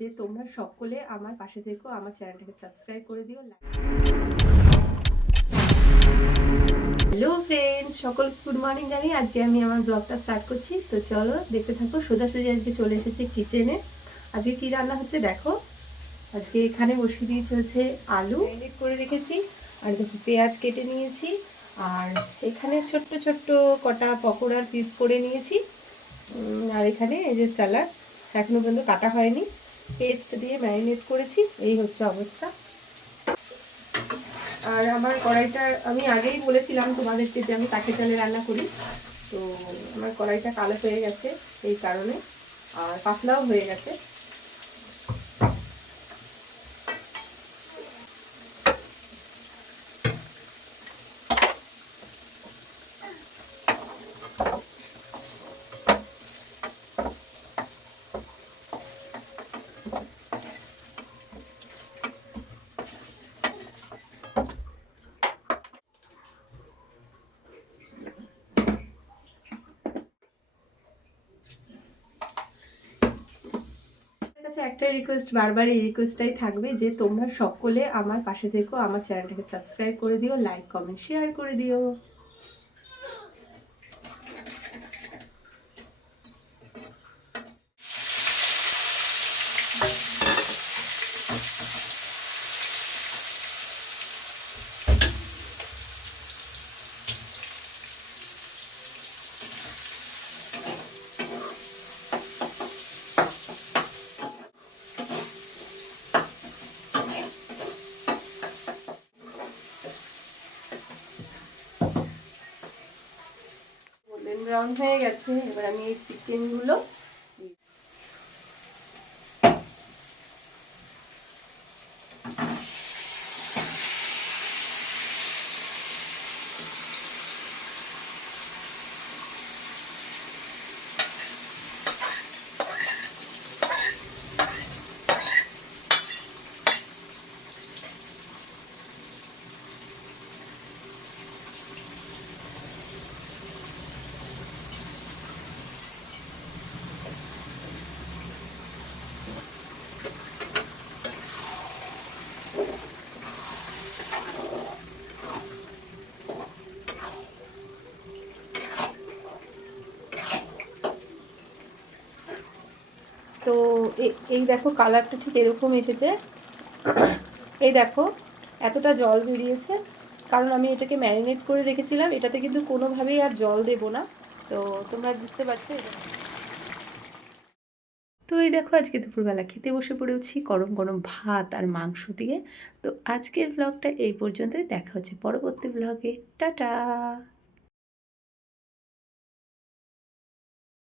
যে তোমরা সকলে আমার পাশে থেকো, আমার চ্যানেলটাকে সাবস্ক্রাইব করে দিও হ্যালো ফ্রেন্ডস সকল গুড মর্নিং জানি আজকে আমি আমার ব্লগটা স্টার্ট করছি। তো চলো দেখতে থাকো, সোজাসুজি আজকে চলে এসেছি কিচেনে আজকে কি রান্না হচ্ছে দেখো। আজকে এখানে বসিয়ে দিয়েছি হচ্ছে আলু। ম্যারিনেট করে রেখেছি, আর দেখো পেঁয়াজ কেটে নিয়েছি, আর এখানে ছোট্ট ছোট্ট কটা পকোড়ার পিস করে নিয়েছি। আর এখানে এই যে স্যালাড এখনও পর্যন্ত কাটা হয়নি। পেস্ট দিয়ে ম্যারিনেট করেছি, এই হচ্ছে অবস্থা। আর আমার কড়াইটা, আমি আগেই বলেছিলাম তোমাদেরকে যে আমি কাঠি চালে রান্না করি, তো আমার কড়াইটা কালো হয়ে গেছে এই কারণে, আর পাতলাও হয়ে গেছে। কাছে একটাই রিকোয়েস্ট বারবার এই রিকোয়েস্টটাই থাকবে যে তোমরা সকলে আমার পাশে থেকো, আমার চ্যানেলটাকে সাবস্ক্রাইব করে দিও লাইক কমেন্ট শেয়ার করে দিও। ব্রাউন হয়ে গেছে। এবার আমি এই চিকেনগুলো তো এই দেখো কালারটা ঠিক এরকম এসেছে। এই দেখো, এতটা জল বেরিয়েছে, কারণ আমি এটাকে ম্যারিনেট করে রেখেছিলাম। এটাতে কিন্তু কোনোভাবেই আর জল দেবো না। তো তোমরা বুঝতে পারছ তো এই দেখো, আজকে দুপুরবেলা খেতে বসে পড়েছি গরম গরম ভাত আর মাংস দিয়ে। তো আজকের ব্লগটা এই পর্যন্তই। দেখা হচ্ছে পরবর্তী ব্লগে টাটা!